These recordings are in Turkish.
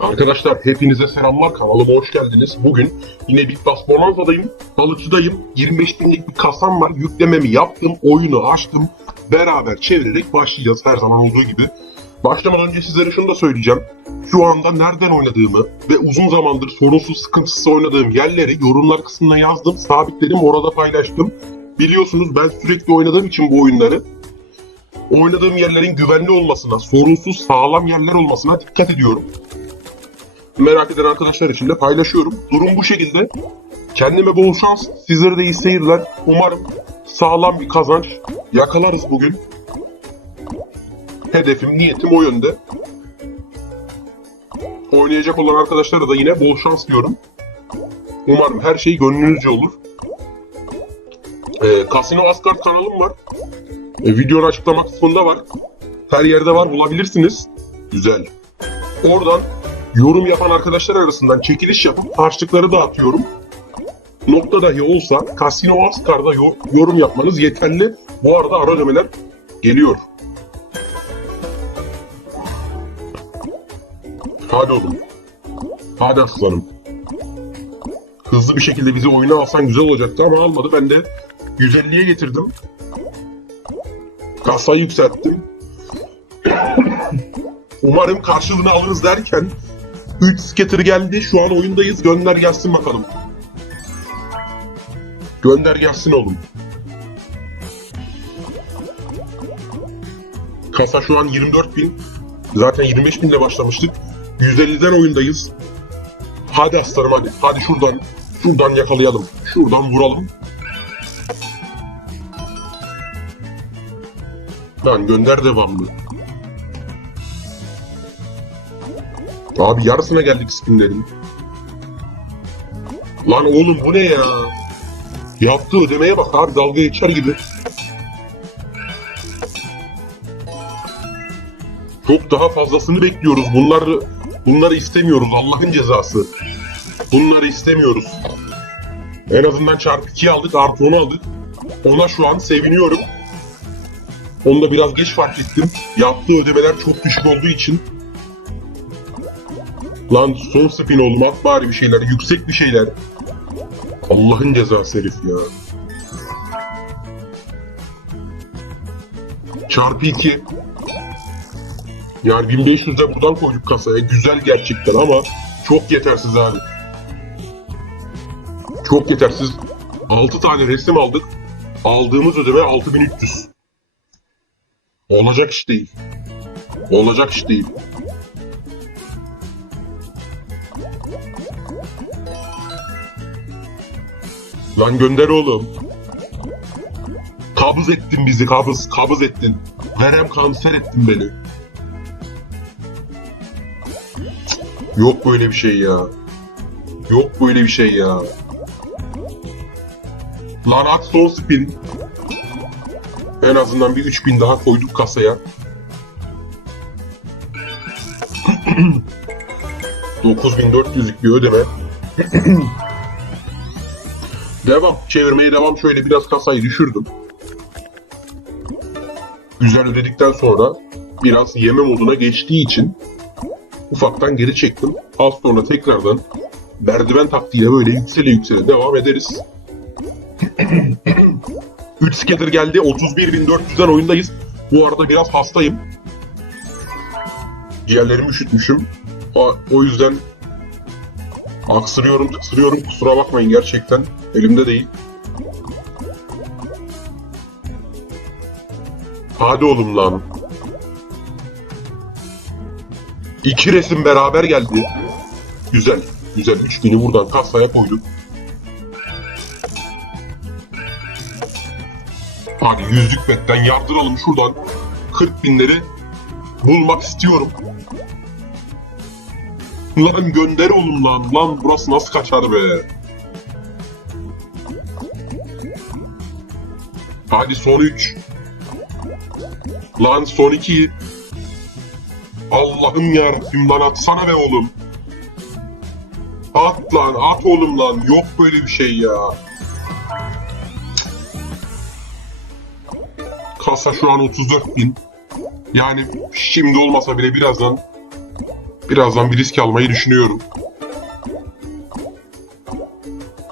Arkadaşlar hepinize selamlar kanalıma hoş geldiniz. Bugün yine Big Bass Bonanza'dayım. Balıkçıdayım. 25 binlik bir kasam var. Yüklememi yaptım. Oyunu açtım. Beraber çevirerek başlayacağız her zaman olduğu gibi. Başlamadan önce sizlere şunu da söyleyeceğim. Şu anda nereden oynadığımı ve uzun zamandır sorunsuz sıkıntısız oynadığım yerleri yorumlar kısmına yazdım. Sabitledim orada paylaştım. Biliyorsunuz ben sürekli oynadığım için bu oyunları oynadığım yerlerin güvenli olmasına, sorunsuz sağlam yerler olmasına dikkat ediyorum merak eden arkadaşlar için de paylaşıyorum. Durum bu şekilde. Kendime bol şans, sizlere de iyi seyirler. Umarım sağlam bir kazanç yakalarız bugün. Hedefim, niyetim o yönde. Oynayacak olan arkadaşlara da yine bol şans diyorum. Umarım her şey gönlünüzce olur. Ee, Casino Asgard kanalım var. E, videonun açıklama kısmında var. Her yerde var bulabilirsiniz. Güzel. Oradan yorum yapan arkadaşlar arasından çekiliş yapıp harçlıkları dağıtıyorum. Nokta dahi olsa Casino Asgar'da yo- yorum yapmanız yeterli. Bu arada ara ödemeler geliyor. Hadi oğlum. Hadi aslanım. Hızlı bir şekilde bizi oyuna alsan güzel olacaktı ama almadı. Ben de 150'ye getirdim. Kasayı yükselttim. Umarım karşılığını alırız derken 3 skater geldi. Şu an oyundayız. Gönder gelsin bakalım. Gönder gelsin oğlum. Kasa şu an 24 bin. Zaten 25 binle başlamıştık. 150'den oyundayız. Hadi aslanım hadi. Hadi şuradan. Şuradan yakalayalım. Şuradan vuralım. Lan gönder devamlı. Abi yarısına geldik spinlerin. Lan oğlum bu ne ya? Yaptığı ödemeye bak abi dalga geçer gibi. Çok daha fazlasını bekliyoruz. Bunları bunları istemiyoruz. Allah'ın cezası. Bunları istemiyoruz. En azından çarpı 2 aldık, artı 10 aldık. Ona şu an seviniyorum. Onu da biraz geç fark ettim. Yaptığı ödemeler çok düşük olduğu için Lan son spin oğlum at bari bir şeyler, yüksek bir şeyler. Allah'ın cezası herif ya. Çarpı 2. Yani 1500 de buradan koyduk kasaya. Güzel gerçekten ama çok yetersiz abi. Çok yetersiz. 6 tane resim aldık. Aldığımız ödeme 6300. Olacak iş değil. Olacak iş değil. Lan gönder oğlum. Kabız ettin bizi kabız, kabız ettin. Verem kanser ettin beni. Yok böyle bir şey ya. Yok böyle bir şey ya. Lan at son spin. En azından bir 3000 daha koyduk kasaya. 9400'lük bir ödeme. Devam. Çevirmeye devam. Şöyle biraz kasayı düşürdüm. Güzel ödedikten sonra biraz yeme moduna geçtiği için ufaktan geri çektim. Az sonra tekrardan merdiven taktiğiyle böyle yüksele yüksele devam ederiz. 3 skater geldi. 31.400'den oyundayız. Bu arada biraz hastayım. Ciğerlerimi üşütmüşüm. O yüzden aksırıyorum, tıksırıyorum. Kusura bakmayın gerçekten. Elimde değil. Hadi oğlum lan. İki resim beraber geldi. Güzel. Güzel. 3000'i buradan kasaya koyduk. Hadi yüzlük betten yardıralım şuradan. 40 binleri bulmak istiyorum. Lan gönder oğlum lan. Lan burası nasıl kaçar be? Hadi son 3. Lan son 2. Allah'ım yarabbim lan atsana be oğlum. At lan at oğlum lan. Yok böyle bir şey ya. Kasa şu an 34 bin. Yani şimdi olmasa bile birazdan Birazdan bir risk almayı düşünüyorum.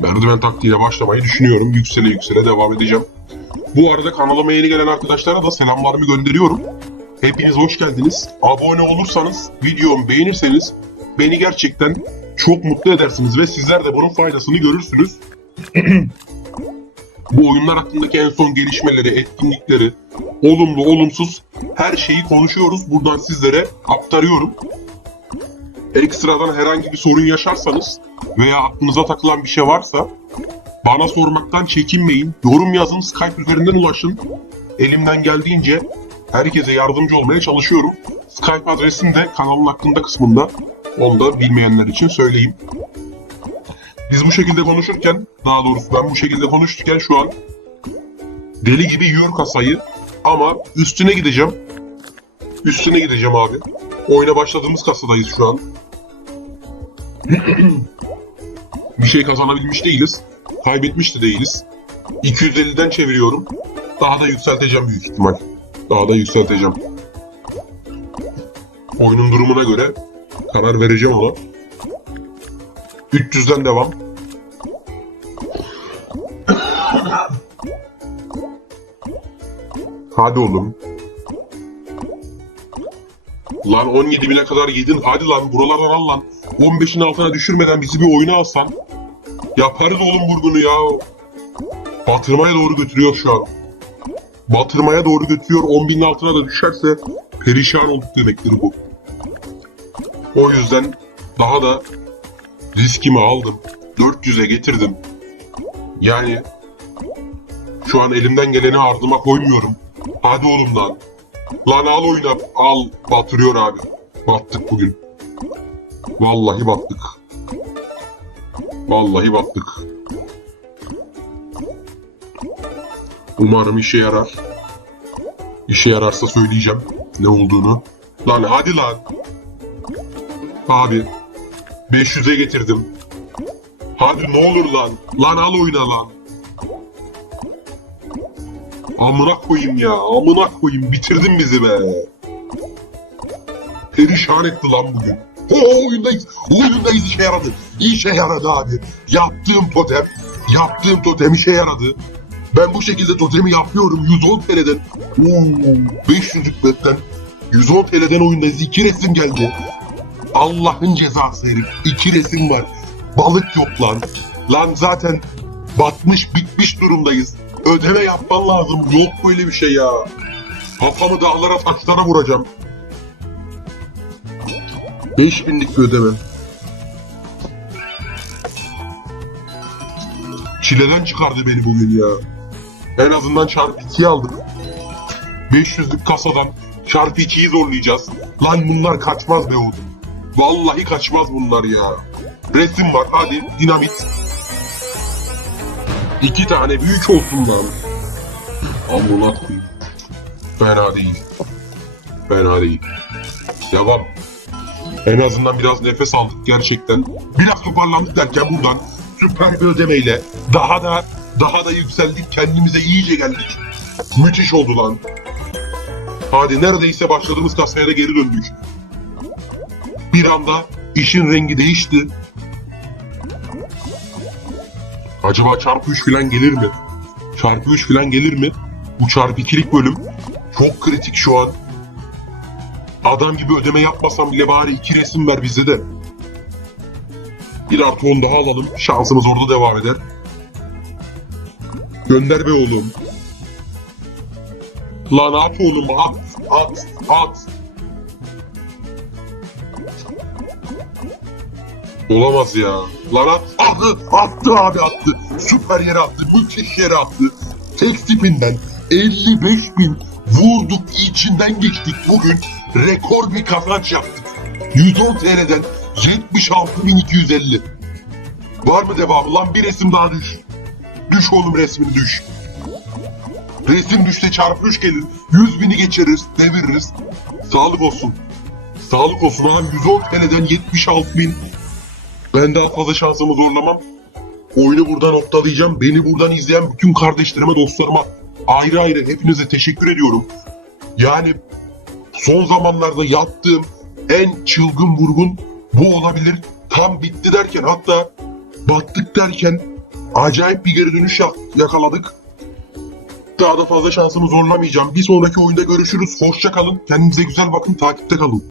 Merdiven taktiğiyle başlamayı düşünüyorum. Yüksele yüksele devam edeceğim. Bu arada kanalıma yeni gelen arkadaşlara da selamlarımı gönderiyorum. Hepiniz hoş geldiniz. Abone olursanız, videomu beğenirseniz beni gerçekten çok mutlu edersiniz ve sizler de bunun faydasını görürsünüz. Bu oyunlar hakkındaki en son gelişmeleri, etkinlikleri, olumlu, olumsuz her şeyi konuşuyoruz. Buradan sizlere aktarıyorum. Ekstradan herhangi bir sorun yaşarsanız veya aklınıza takılan bir şey varsa bana sormaktan çekinmeyin. Yorum yazın, Skype üzerinden ulaşın. Elimden geldiğince herkese yardımcı olmaya çalışıyorum. Skype adresim de kanalın hakkında kısmında. Onu da bilmeyenler için söyleyeyim. Biz bu şekilde konuşurken, daha doğrusu ben bu şekilde konuşurken şu an deli gibi yiyor kasayı. Ama üstüne gideceğim. Üstüne gideceğim abi. Oyuna başladığımız kasadayız şu an. Bir şey kazanabilmiş değiliz. Kaybetmiş de değiliz. 250'den çeviriyorum. Daha da yükselteceğim büyük ihtimal. Daha da yükselteceğim. Oyunun durumuna göre karar vereceğim ona. 300'den devam. Hadi oğlum. Lan 17 bine kadar yedin. Hadi lan buralardan al lan. 15'in altına düşürmeden bizi bir oyuna alsan. Yaparız oğlum vurgunu ya. Batırmaya doğru götürüyor şu an. Batırmaya doğru götürüyor. 10 binin altına da düşerse perişan olduk demektir bu. O yüzden daha da riskimi aldım. 400'e getirdim. Yani şu an elimden geleni ardıma koymuyorum. Hadi oğlum lan. Lan al oyna. Al. Batırıyor abi. Battık bugün. Vallahi battık. Vallahi battık. Umarım işe yarar. İşe yararsa söyleyeceğim ne olduğunu. Lan hadi lan. Abi 500'e getirdim. Hadi ne olur lan. Lan al oyna lan. Amına koyayım ya. Amına koyayım. Bitirdin bizi be. Perişan etti lan bugün. O oyundayız. Oyundayız işe yaradı. İşe yaradı abi. Yaptığım totem. Yaptığım totem işe yaradı. Ben bu şekilde totemi yapıyorum. 110 TL'den. Oo, 500 betten. 110 TL'den oyundayız. İki resim geldi. Allah'ın cezası herif. İki resim var. Balık yok lan. Lan zaten batmış bitmiş durumdayız. Ödeme yapman lazım. Yok böyle bir şey ya. Kafamı dağlara taşlara vuracağım. 5000'lik bir ödeme. Çileden çıkardı beni bugün ya. En azından çarpı 2'yi aldık. 500'lük kasadan çarpı 2'yi zorlayacağız. Lan bunlar kaçmaz be oğlum. Vallahi kaçmaz bunlar ya. Resim var hadi dinamit. İki tane büyük olsun lan. Amına koyayım. Fena değil. Fena değil. Devam. En azından biraz nefes aldık gerçekten. Biraz toparlandık derken buradan süper bir ödemeyle daha da daha da yükseldik. Kendimize iyice geldik. Müthiş oldu lan. Hadi neredeyse başladığımız kasaya da geri döndük. Bir anda işin rengi değişti. Acaba çarpı 3 falan gelir mi? Çarpı 3 falan gelir mi? Bu çarpı 2'lik bölüm çok kritik şu an. Adam gibi ödeme yapmasam bile bari iki resim ver bize de. Bir artı 10 daha alalım. Şansımız orada devam eder. Gönder be oğlum. Lan at oğlum at at at. Olamaz ya. Lan at. Attı. Attı abi attı. Süper yere attı. Müthiş yere attı. Tek tipinden 55 bin vurduk içinden geçtik bugün. Rekor bir kazanç yaptık. 110 TL'den 76.250. Var mı devamı? Lan bir resim daha düş. Düş oğlum resmin düş. Resim düşse çarpı 3 gelir. 100 bini geçiririz, deviririz. Sağlık olsun. Sağlık olsun abi. 110 TL'den 76 bin. Ben daha fazla şansımı zorlamam. Oyunu burada noktalayacağım. Beni buradan izleyen bütün kardeşlerime, dostlarıma ayrı ayrı hepinize teşekkür ediyorum. Yani son zamanlarda yaptığım en çılgın vurgun bu olabilir. Tam bitti derken hatta battık derken acayip bir geri dönüş yak- yakaladık. Daha da fazla şansımı zorlamayacağım. Bir sonraki oyunda görüşürüz. Hoşça kalın. Kendinize güzel bakın. Takipte kalın.